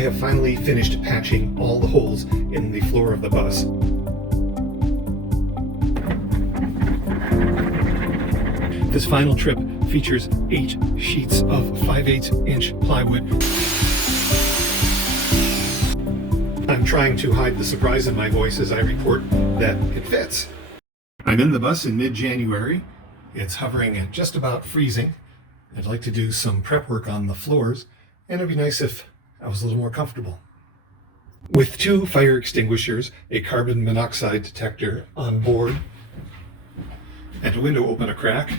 have finally finished patching all the holes in the floor of the bus. This final trip features 8 sheets of 5/8 inch plywood. I'm trying to hide the surprise in my voice as I report that it fits. I'm in the bus in mid-January. It's hovering at just about freezing. I'd like to do some prep work on the floors, and it'd be nice if I was a little more comfortable. With 2 fire extinguishers, a carbon monoxide detector on board, and a window open a crack,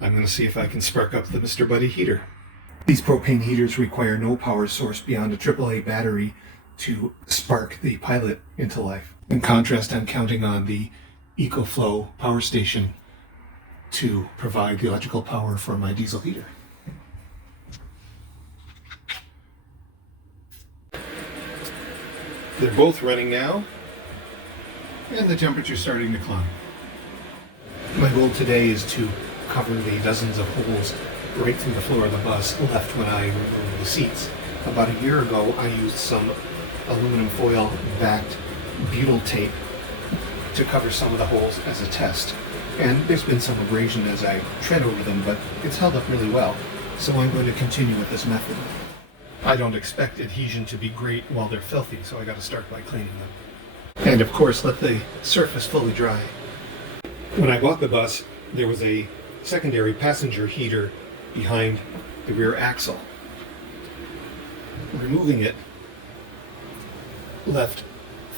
I'm going to see if I can spark up the Mr. Buddy heater. These propane heaters require no power source beyond a AAA battery to spark the pilot into life. In contrast, I'm counting on the EcoFlow power station to provide the electrical power for my diesel heater. They're both running now, and the temperature's starting to climb. My goal today is to cover the dozens of holes right through the floor of the bus left when I removed the seats. About a year ago, I used some aluminum foil backed butyl tape to cover some of the holes as a test. And there's been some abrasion as I tread over them, but it's held up really well. So I'm going to continue with this method. I don't expect adhesion to be great while they're filthy, so I got to start by cleaning them. And of course, let the surface fully dry. When I bought the bus, there was a secondary passenger heater behind the rear axle. Removing it left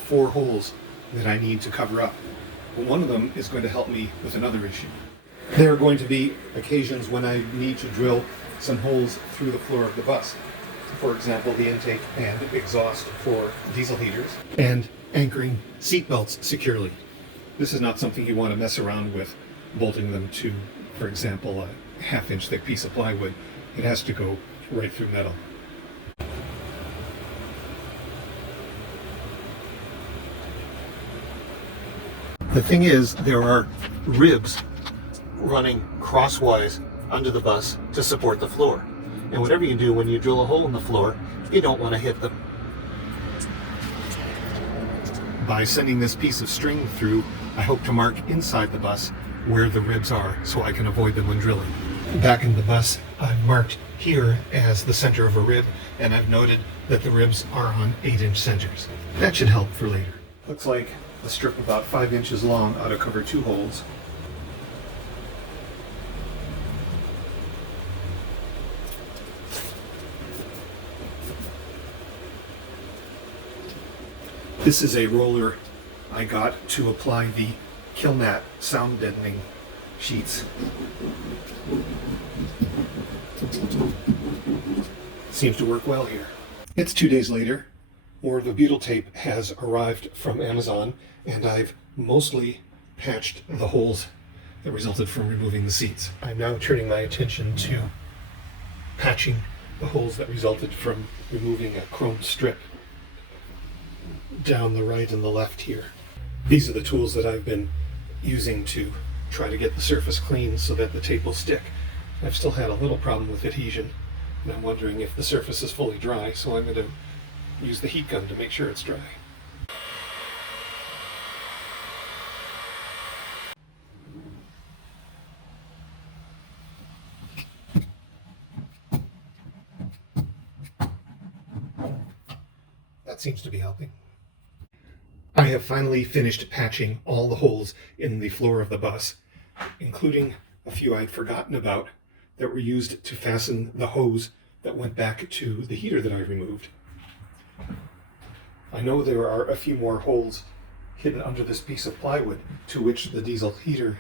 4 holes that I need to cover up. One of them is going to help me with another issue. There are going to be occasions when I need to drill some holes through the floor of the bus. For example, the intake and exhaust for diesel heaters, and anchoring seat belts securely. This is not something you want to mess around with, bolting them to, for example, a 1/2 inch thick piece of plywood. It has to go right through metal. The thing is, there are ribs running crosswise under the bus to support the floor. And whatever you do when you drill a hole in the floor, you don't want to hit them. By sending this piece of string through, I hope to mark inside the bus where the ribs are so I can avoid them when drilling. Back in the bus, I've marked here as the center of a rib, and I've noted that the ribs are on 8-inch centers. That should help for later. Looks like a strip about 5 inches long ought to cover 2 holes. This is a roller I got to apply the Killmat sound deadening sheets. Seems to work well here. It's 2 days later. More of the butyl tape has arrived from Amazon, and I've mostly patched the holes that resulted from removing the seats. I'm now turning my attention to patching the holes that resulted from removing a chrome strip down the right and the left here. These are the tools that I've been using to try to get the surface clean so that the tape will stick. I've still had a little problem with adhesion, and I'm wondering if the surface is fully dry, so I'm going to use the heat gun to make sure it's dry. That seems to be helping. I have finally finished patching all the holes in the floor of the bus, including a few I'd forgotten about that were used to fasten the hose that went back to the heater that I removed. I know there are a few more holes hidden under this piece of plywood to which the diesel heater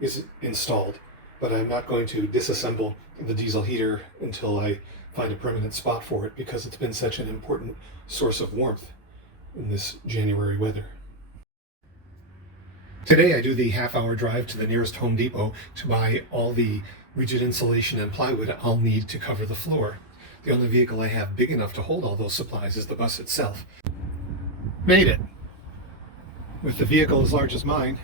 is installed, but I'm not going to disassemble the diesel heater until I find a permanent spot for it, because it's been such an important source of warmth in this January weather. Today I do the half-hour drive to the nearest Home Depot to buy all the rigid insulation and plywood I'll need to cover the floor. The only vehicle I have big enough to hold all those supplies is the bus itself. Made it! With the vehicle as large as mine,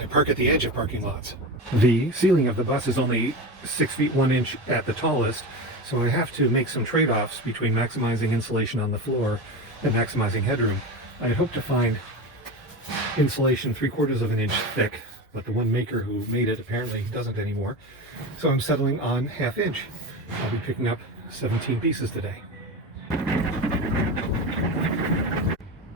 I park at the edge of parking lots. The ceiling of the bus is only 6 feet 1 inch at the tallest, So I have to make some trade-offs between maximizing insulation on the floor and maximizing headroom. I had hoped to find insulation 3/4 of an inch thick, but the one maker who made it apparently doesn't anymore. So I'm settling on 1/2 inch. I'll be picking up 17 pieces today.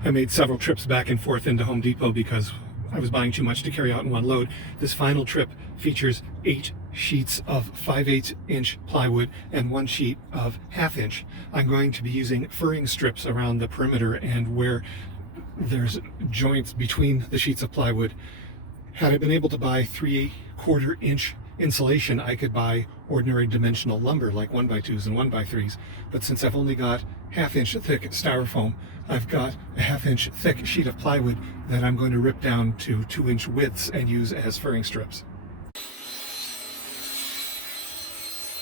I made several trips back and forth into Home Depot because I was buying too much to carry out in one load. This final trip features 8 sheets of 5/8 inch plywood and 1 sheet of 1/2 inch. I'm going to be using furring strips around the perimeter and where there's joints between the sheets of plywood. Had I been able to buy 3/4 inch insulation, I could buy ordinary dimensional lumber like 1x2s and 1x3s. But since I've only got 1/2 inch thick styrofoam, I've got a 1/2 inch thick sheet of plywood that I'm going to rip down to 2-inch widths and use as furring strips.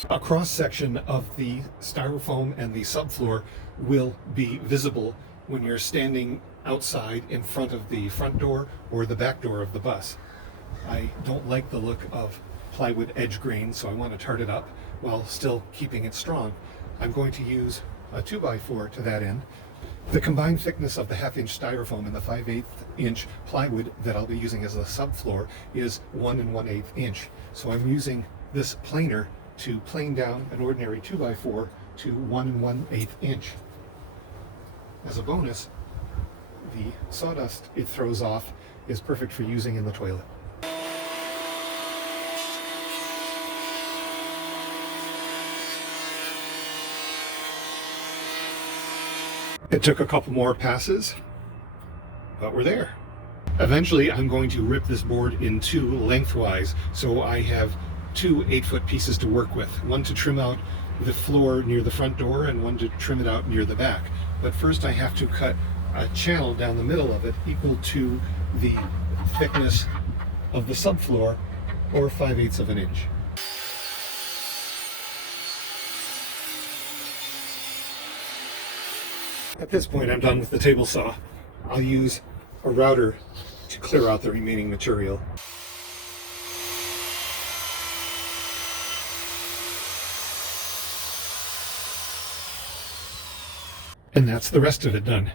A cross section of the styrofoam and the subfloor will be visible when you're standing outside in front of the front door or the back door of the bus. I don't like the look of plywood edge grain, so I want to tart it up while still keeping it strong. I'm going to use a 2x4 to that end. The combined thickness of the 1/2 inch styrofoam and the 5/8 inch plywood that I'll be using as a subfloor is 1 1/8 inch. So I'm using this planer to plane down an ordinary 2x4 to 1 1/8 inch. As a bonus, the sawdust it throws off is perfect for using in the toilet. It took a couple more passes, but we're there. Eventually, I'm going to rip this board in two lengthwise, so I have 2 8-foot pieces to work with. One to trim out the floor near the front door and one to trim it out near the back. But first I have to cut a channel down the middle of it equal to the thickness of the subfloor, or 5/8 of an inch. At this point, I'm done with the table saw. I'll use a router to clear out the remaining material. And that's the rest of it done.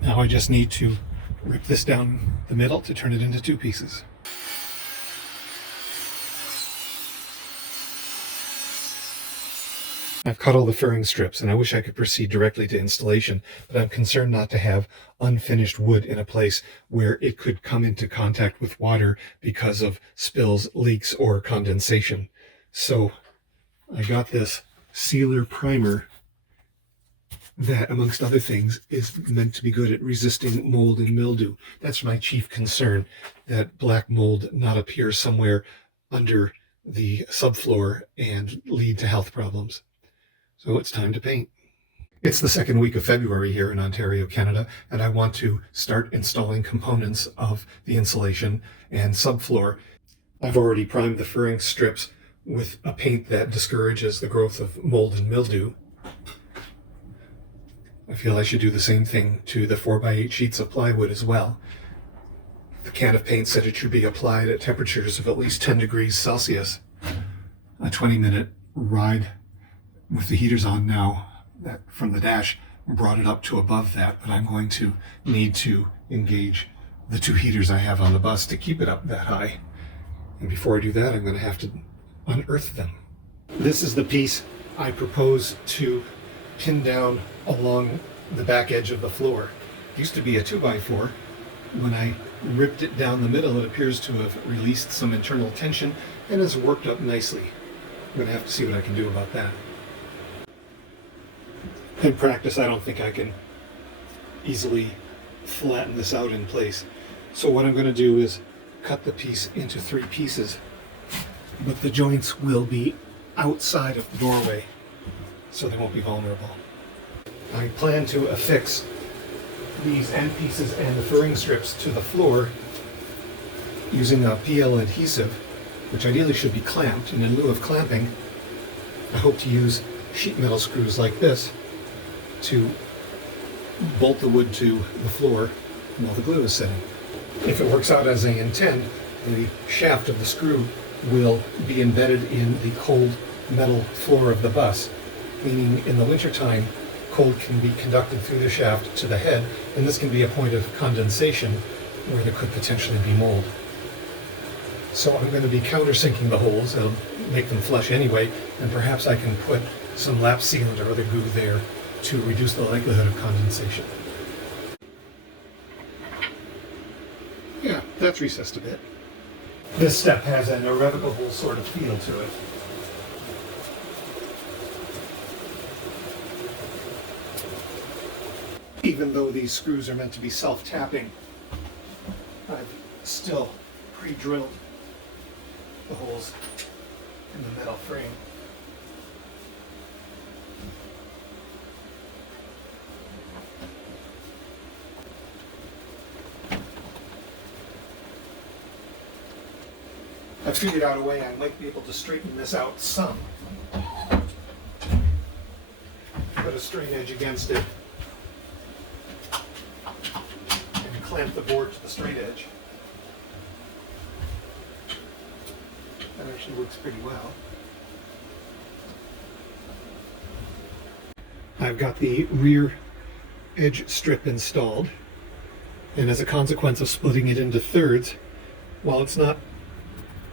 Now I just need to rip this down the middle to turn it into 2 pieces. I've cut all the furring strips and I wish I could proceed directly to installation, but I'm concerned not to have unfinished wood in a place where it could come into contact with water because of spills, leaks, or condensation. So I got this sealer primer that, amongst other things, is meant to be good at resisting mold and mildew. That's my chief concern, that black mold not appear somewhere under the subfloor and lead to health problems. So it's time to paint. It's the second week of February here in Ontario, Canada, and I want to start installing components of the insulation and subfloor. I've already primed the furring strips with a paint that discourages the growth of mold and mildew. I feel I should do the same thing to the 4x8 sheets of plywood as well. The can of paint said it should be applied at temperatures of at least 10 degrees Celsius. A 20-minute ride with the heaters on now that from the dash brought it up to above that, but I'm going to need to engage the 2 heaters I have on the bus to keep it up that high. And before I do that, I'm going to have to unearth them. This is the piece I propose to pin down along the back edge of the floor. It used to be a 2x4. When I ripped it down the middle, it appears to have released some internal tension and has worked up nicely. I'm going to have to see what I can do about that. In practice, I don't think I can easily flatten this out in place. So what I'm going to do is cut the piece into 3 pieces, but the joints will be outside of the doorway, so they won't be vulnerable. I plan to affix these end pieces and the furring strips to the floor using a PL adhesive, which ideally should be clamped, and in lieu of clamping, I hope to use sheet metal screws like this to bolt the wood to the floor while the glue is setting. If it works out as I intend, the shaft of the screw will be embedded in the cold metal floor of the bus, meaning in the wintertime, cold can be conducted through the shaft to the head, and this can be a point of condensation where there could potentially be mold. So I'm going to be countersinking the holes. It'll make them flush anyway, and perhaps I can put some lap sealant or other goo there to reduce the likelihood of condensation. Yeah, that's recessed a bit. This step has an irrevocable sort of feel to it. Even though these screws are meant to be self-tapping, I've still pre-drilled the holes in the metal frame. I figured out a way I might be able to straighten this out some. Put a straight edge against it and clamp the board to the straight edge. That actually works pretty well. I've got the rear edge strip installed, and as a consequence of splitting it into thirds, while it's not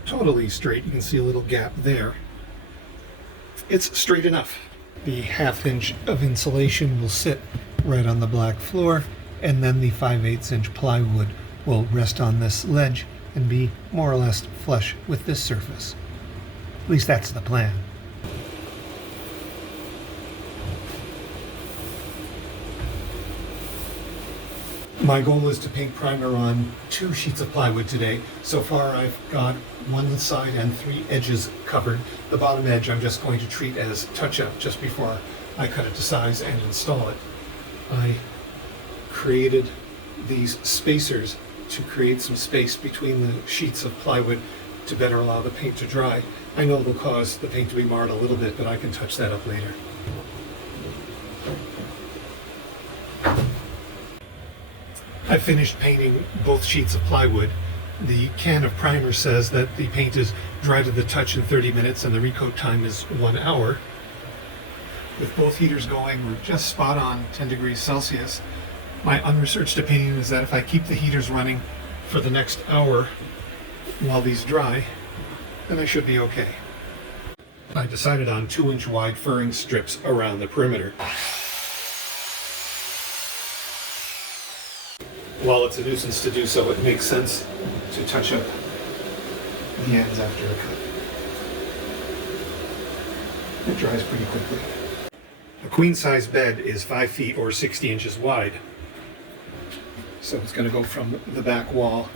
totally straight, you can see a little gap there, it's straight enough. The 1/2 inch of insulation will sit right on the black floor, and then the 5/8 inch plywood will rest on this ledge and be more or less flush with this surface. At least that's the plan. My goal is to paint primer on 2 sheets of plywood today. So far I've got 1 side and 3 edges covered. The bottom edge I'm just going to treat as touch-up just before I cut it to size and install it. I created these spacers to create some space between the sheets of plywood to better allow the paint to dry. I know it'll cause the paint to be marred a little bit, but I can touch that up later. I finished painting both sheets of plywood. The can of primer says that the paint is dry to the touch in 30 minutes and the recoat time is 1 hour. With both heaters going, we're just spot on 10 degrees Celsius. My unresearched opinion is that if I keep the heaters running for the next hour while these dry, then I should be okay. I decided on 2-inch wide furring strips around the perimeter. While it's a nuisance to do so, it makes sense to touch up the ends after a cut. It dries pretty quickly. A queen-size bed is 5 feet or 60 inches wide. So it's going to go from the back wall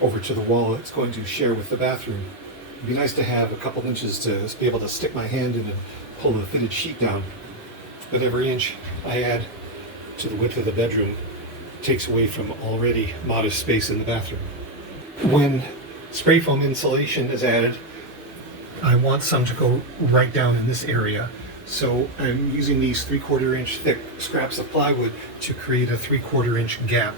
over to the wall it's going to share with the bathroom. It'd be nice to have a couple inches to be able to stick my hand in and pull the fitted sheet down. But every inch I add to the width of the bedroom takes away from already modest space in the bathroom. When spray foam insulation is added, I want some to go right down in this area. So I'm using these 3/4 inch thick scraps of plywood to create a 3/4 inch gap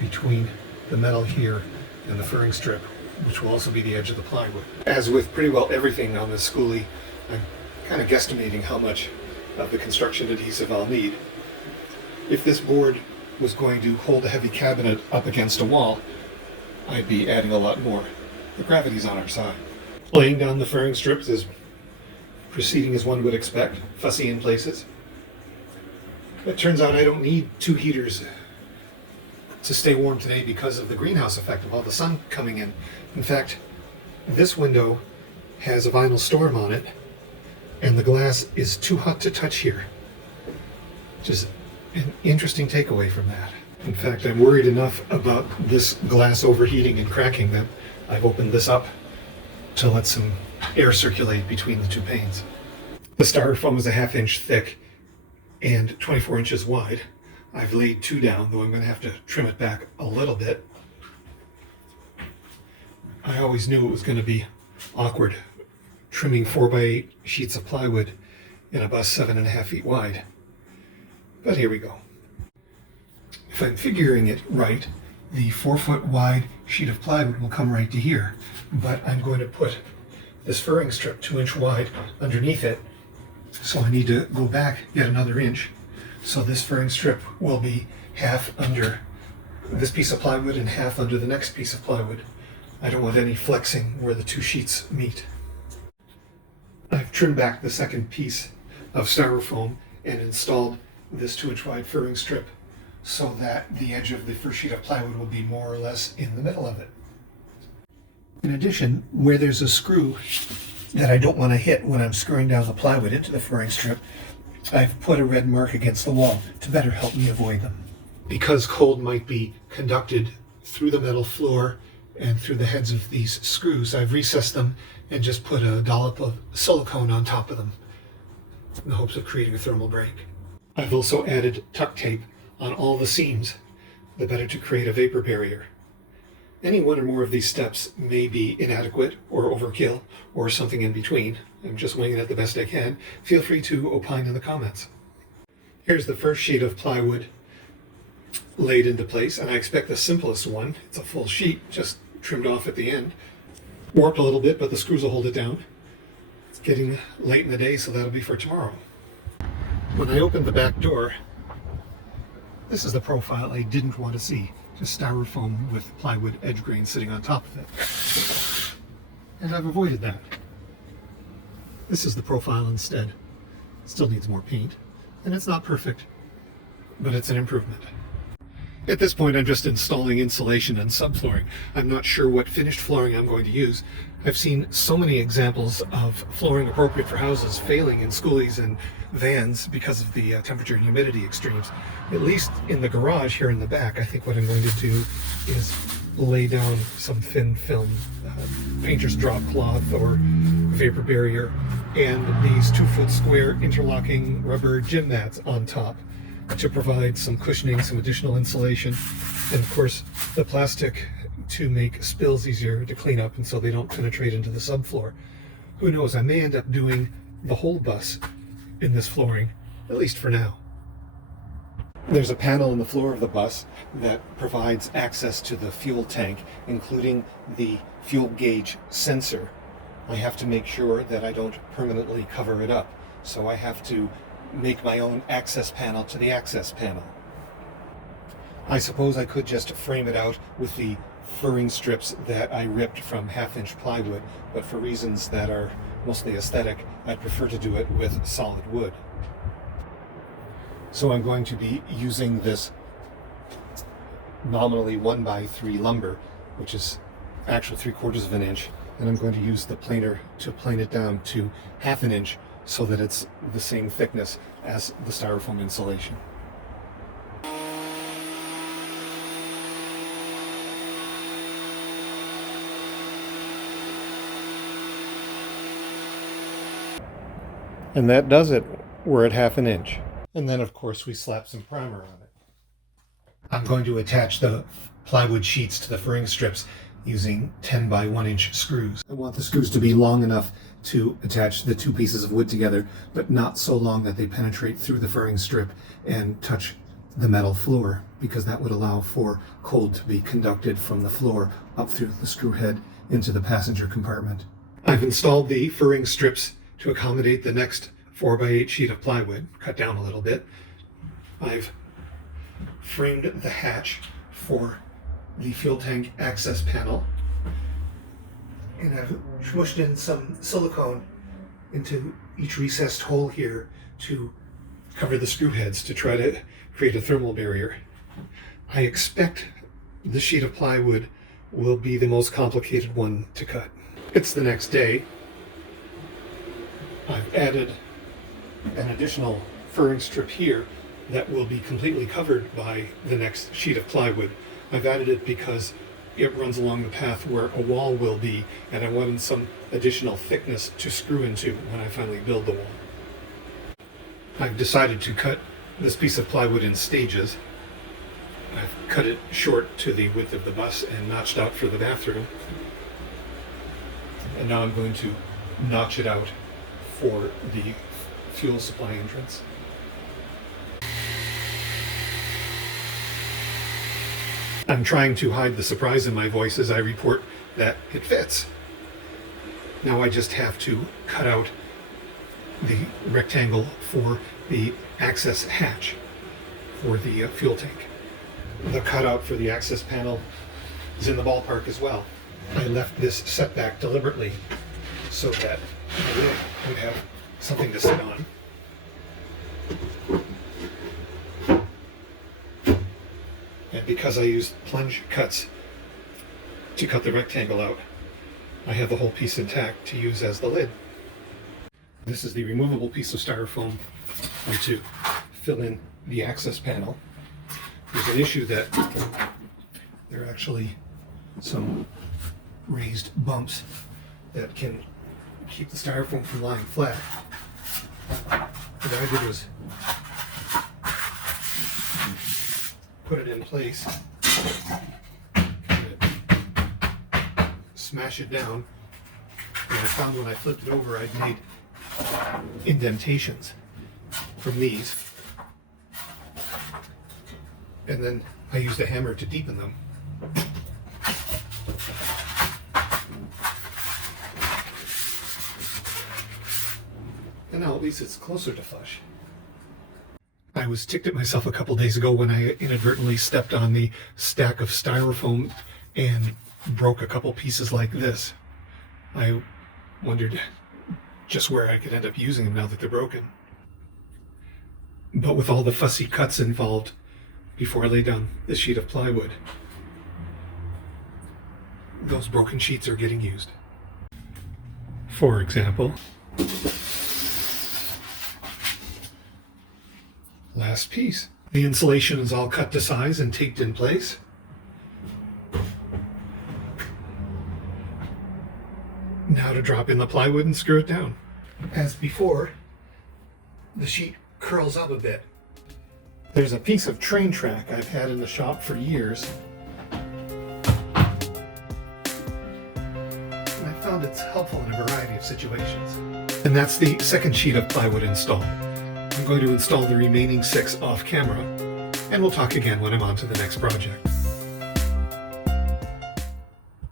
between the metal here and the furring strip, which will also be the edge of the plywood. As with pretty well everything on this skoolie, I'm kind of guesstimating how much of the construction adhesive I'll need. If this board was going to hold a heavy cabinet up against a wall, I'd be adding a lot more. The gravity's on our side. Laying down the furring strips is proceeding as one would expect, fussy in places. It turns out I don't need 2 heaters to stay warm today because of the greenhouse effect of all the sun coming in. In fact, this window has a vinyl storm on it, and the glass is too hot to touch here. Just an interesting takeaway from that. In fact, I'm worried enough about this glass overheating and cracking that I've opened this up to let some air circulate between the 2 panes. The styrofoam is a 1/2 inch thick and 24 inches wide. I've laid 2 down, though I'm going to have to trim it back a little bit. I always knew it was going to be awkward trimming 4x8 sheets of plywood in a bus 7.5 feet wide. But here we go. If I'm figuring it right, the 4 foot wide sheet of plywood will come right to here, but I'm going to put this furring strip 2-inch wide underneath it. So I need to go back yet another inch. So this furring strip will be half under this piece of plywood and half under the next piece of plywood. I don't want any flexing where the two sheets meet. I've trimmed back the second piece of styrofoam and installed this 2-inch wide furring strip so that the edge of the first sheet of plywood will be more or less in the middle of it. In addition, where there's a screw that I don't want to hit when I'm screwing down the plywood into the furring strip, I've put a red mark against the wall to better help me avoid them. Because cold might be conducted through the metal floor and through the heads of these screws, I've recessed them and just put a dollop of silicone on top of them in the hopes of creating a thermal break. I've also added tuck tape on all the seams, the better to create a vapor barrier. Any one or more of these steps may be inadequate or overkill or something in between. I'm just winging it the best I can. Feel free to opine in the comments. Here's the first sheet of plywood laid into place, and I expect the simplest one. It's a full sheet, just trimmed off at the end. Warped a little bit, but the screws will hold it down. It's getting late in the day, so that'll be for tomorrow. When I opened the back door, this is the profile I didn't want to see. Just styrofoam with plywood edge grain sitting on top of it. And I've avoided that. This is the profile instead. Still needs more paint, and it's not perfect, but it's an improvement. At this point, I'm just installing insulation and subflooring. I'm not sure what finished flooring I'm going to use. I've seen so many examples of flooring appropriate for houses failing in skoolies and vans because of the temperature and humidity extremes. At least in the garage here in the back, I think what I'm going to do is lay down some thin film, painter's drop cloth or vapor barrier, and these 2-foot square interlocking rubber gym mats on top to provide some cushioning, some additional insulation, and of course the plastic to make spills easier to clean up and so they don't penetrate into the subfloor. Who knows, I may end up doing the whole bus in this flooring, at least for now. There's a panel in the floor of the bus that provides access to the fuel tank, including the fuel gauge sensor. I have to make sure that I don't permanently cover it up, so I have to make my own access panel to the access panel. I suppose I could just frame it out with the furring strips that I ripped from 1/2-inch plywood, but for reasons that are mostly aesthetic, I'd prefer to do it with solid wood. So I'm going to be using this nominally 1x3 lumber, which is actually 3/4 of an inch, and I'm going to use the planer to plane it down to 1/2 an inch so that it's the same thickness as the styrofoam insulation. And that does it. We're at 1/2 an inch. And then of course we slap some primer on it. I'm going to attach the plywood sheets to the furring strips using 10x1-inch screws. I want the screws to be long enough to attach the two pieces of wood together, but not so long that they penetrate through the furring strip and touch the metal floor, because that would allow for cold to be conducted from the floor up through the screw head into the passenger compartment. I've installed the furring strips to accommodate the next 4x8 sheet of plywood, cut down a little bit. I've framed the hatch for the fuel tank access panel, and I've smushed in some silicone into each recessed hole here to cover the screw heads to try to create a thermal barrier. I expect the sheet of plywood will be the most complicated one to cut. It's the next day. I've added an additional furring strip here that will be completely covered by the next sheet of plywood. I've added it because it runs along the path where a wall will be, and I wanted some additional thickness to screw into when I finally build the wall. I've decided to cut this piece of plywood in stages. I've cut it short to the width of the bus and notched out for the bathroom. And now I'm going to notch it out for the fuel supply entrance. I'm trying to hide the surprise in my voice as I report that it fits. Now I just have to cut out the rectangle for the access hatch for the fuel tank. The cutout for the access panel is in the ballpark as well. I left this set back deliberately so that I would have something to sit on. And because I used plunge cuts to cut the rectangle out, I have the whole piece intact to use as the lid. This is the removable piece of styrofoam to fill in the access panel. There's an issue that there are actually some raised bumps that can keep the styrofoam from lying flat. What I did was put it in place, smash it down, and I found when I flipped it over I'd made indentations from these, and then I used a hammer to deepen them. And now at least it's closer to flush. I was ticked at myself a couple days ago when I inadvertently stepped on the stack of styrofoam and broke a couple pieces like this. I wondered just where I could end up using them now that they're broken. But with all the fussy cuts involved before I lay down this sheet of plywood, those broken sheets are getting used. For example, last piece. The insulation is all cut to size and taped in place. Now to drop in the plywood and screw it down. As before, the sheet curls up a bit. There's a piece of train track I've had in the shop for years. And I found it's helpful in a variety of situations. And that's the second sheet of plywood installed. I'm going to install the remaining 6 off camera, and we'll talk again when I'm on to the next project.